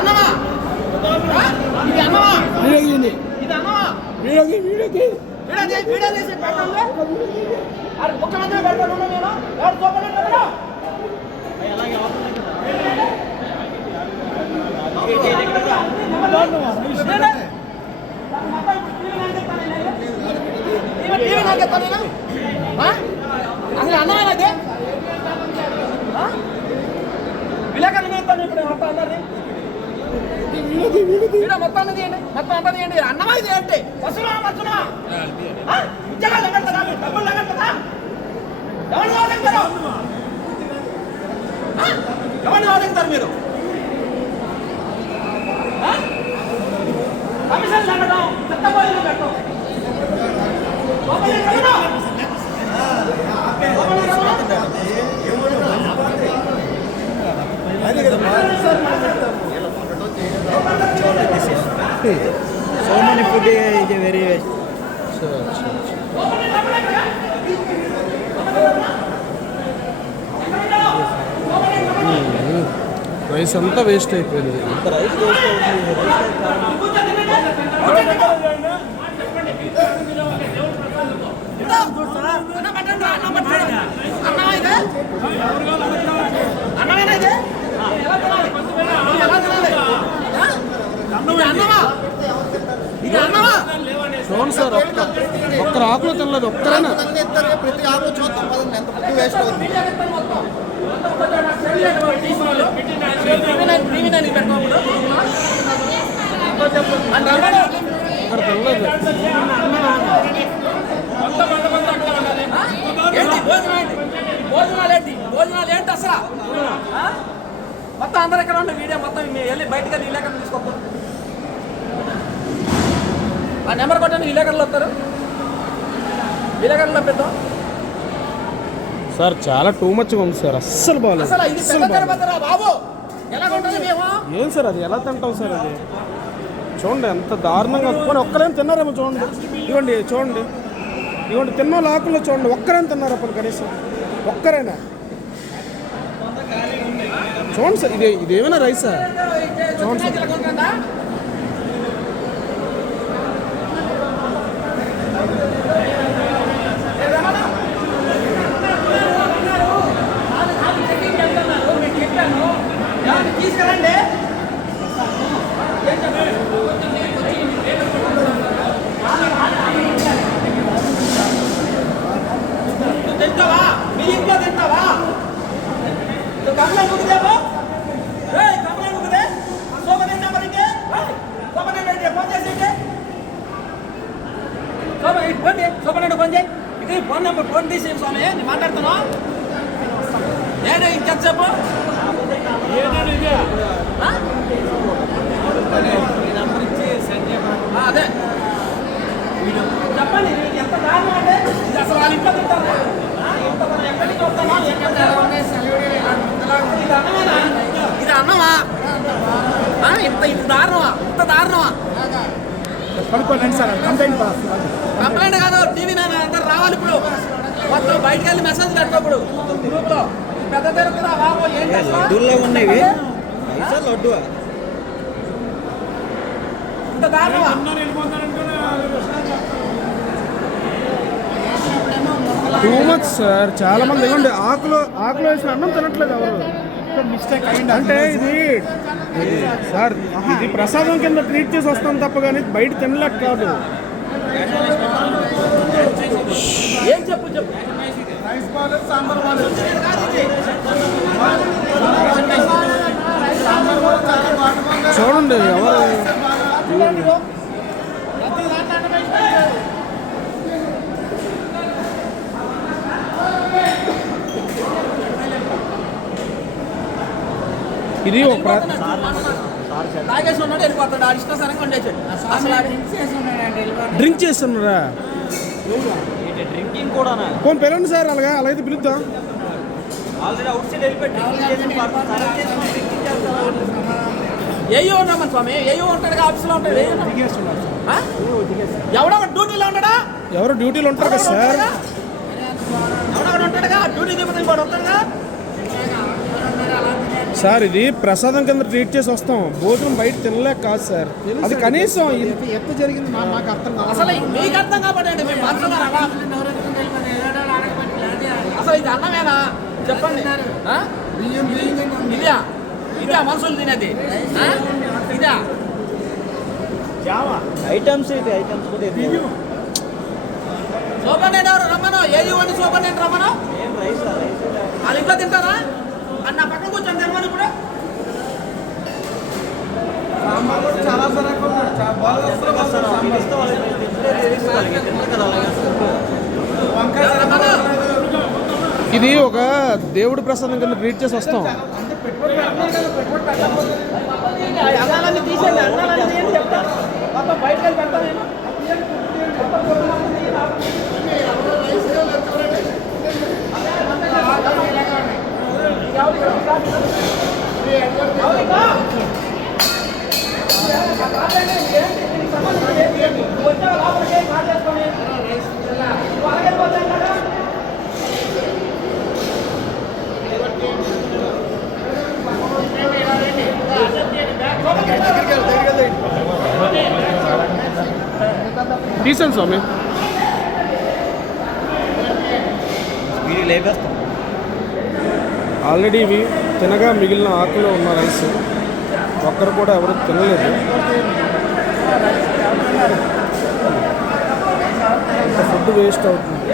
అన్నమా ఇది అన్నమా ఇది అన్నమా వీడియో చేసి పెట్టండి. ముఖ్యమంత్రి పెడతాను నేను ఎవరు చూపలేదు అసలు అన్నమైనది విలేకరులు చెప్తాను ఇప్పుడు మొత్తం అందరినీ మొత్తం అన్నది ఏంటి మొత్తం అంటది ఏంటి అన్నమా ఇది ఏంటి వస్తున్నా వస్తున్నా ఉద్యోగాలు ఎగడతారా డబ్బులు ఎగడతారా ఎవరిని వాడతారు ఎవరిని వాడతారు మీరు కమిషన్ తగ్గడం చెత్తపోయిన పెట్టడం so many food is very waste. Rice అంతా వేస్ట్ అయిపోయింది. రైస్ వేస్ట్ అవుతుంది. చూడండి సార్, ఒక్క ఆకులో తినలేదు. ఒక్కరైనా ప్రతి ఆకు చూద్దాం ఎంత ఫుడ్ వేస్ట్ అవుతుంది. అక్కడ తినలేదు. భోజనాలు ఏంటి అసలు మొత్తం అందరు ఎక్కడ ఉండే వీడియో మొత్తం వెళ్ళి బయటకు వెళ్ళి విలేకరులు తీసుకోవాలి. ఆ నెంబర్ కొట్టండి, విలేకరులు వస్తారు. విలేకరులు పెద్దాం సార్. చాలా టూ మచ్గా ఉంది సార్. అస్సలు బాగాలేదు. అసలు ఇది పెద్ద తిరుపతిరా బాబు, ఎలా ఉంటుంది మేము ఏం సార్ అది ఎలా తింటాం సార్? అది చూడండి ఎంత దారుణంగా. ఒక్కరైనా తిన్నారేమో చూడండి. ఇవ్వండి చూడండి, ఇవ్వండి తిన్న ఆకుల్లో చూడండి. ఒక్కరైనా తిన్నారు అప్పుడు కనీసం ఒక్కరైనా చూడండి సార్. ఇదేమైనా రైసా? చూడండి సార్. తీసుకెళ్ళండి. తింటావా? మీ ఇంట్లో తింటావా? కంప్లైంట్ ముగిదేమో కంప్లైంట్ ముగిదే సోమనే నెంబర్ ఇంకే సోమనే ఫోన్ చేసి సోమనే ఫోన్ చేయి. ఇది ఫోన్ నెంబర్ ఫోన్ తీసి స్వామి నేను మాట్లాడుతున్నా. నేను ఇంకెంతసేపు అదే చెప్పండి. ఎంత దారుణం అంటే ఇది అసలు వాళ్ళ ఇంట్లో తింటారు. ఎక్కడి నుంచి వస్తానో ఇది అన్నమా? ఇంత దారుణమా? ఇంత దారుణమా? కంప్లైంట్ కాదు, టీవీ నేను అందరు రావాలి. ఇప్పుడు మొత్తం బయటకు వెళ్ళి మెసేజ్ పెట్టప్పుడు గ్రూప్ లో పెద్ద తిరుగుతుందా బాబు? ఏంటి లడ్డూల్లో ఉన్నవి లడ్డు ఇంత దారుణమా? Too much sir. చాలా మంది ఇవ్వండి ఆకులో వేసిన అన్నం తినట్లేదు ఎవరు. మిస్టేక్ అయింది అంటే ఇది సార్, ఇది ప్రసాదం కింద ట్రీట్ చేసి వస్తాం తప్ప కానీ బయట తినలేక కాదు. ఏం చెప్పు చూడండి ఎవరు ఇది తాగేసి ఉన్నాడు వెళ్ళిపోతాడు. ఆడి ఇష్టం సరంగా ఉండేసాడు. డ్రింక్ చేస్తున్నారా? డ్రింకింగ్ కూడా ఫోన్ పిలవండి సార్. అలాగైతే పిలుద్దాం. ఆల్రెడీ అవుట్ సైడ్ వెళ్ళిపెట్టి ఏయో ఉన్నామని స్వామి. ఏయో ఉంటాడు ఆఫీస్లో ఉంటాడు. ఎవడో డ్యూటీలో ఉంటాడా? ఎవరు డ్యూటీలో ఉంటారు కదా సార్. ఎవడో ఉంటాడుగా డ్యూటీ దిగుతుంది కూడా వస్తాడుగా. సార్ ఇది ప్రసాదం కింద ట్రీట్ చేసి వస్తాం, భోజనం బయట తినలేక కాదు సార్. అది కనీసం ఎంత జరిగింది మాకు అర్థం కావాలి. అసలు మీకు అర్థం కాబట్టి మీ మనుషులు అసలు ఇది అన్నమేనా చెప్పండి? ఆ? ఇదా ఇదా మనుషులు తినేది? ఆ? ఇదా ఐటమ్స్ ఇది ఐటమ్స్ కూడా సూపరింటెండెంట్ ఎవరు రమ్మను? ఏది ఇవ్వండి సూపరింటెండెంట్ రమ్మను. వాళ్ళు ఇంట్లో తింటారా? అని నా పక్కన కూర్చొని తినమని ఇప్పుడు ఇది ఒక దేవుడి ప్రసాదం కింద ట్రీట్ చేసి వస్తాం. అన్నాలన్నీ తీసేయండి, అన్నాలన్నీ తీయండి చెప్తా. మొత్తం బయటకు వెళ్ళి పెడతా నేను. తీసాను స్వామి. లేపేస్తాం. ఆల్రెడీ ఇవి తినగా మిగిలిన ఆకులో ఉన్న రైస్ ఒక్కరు కూడా ఎవరు తినలేదు. ఫుడ్ వేస్ట్ అవుతుంది.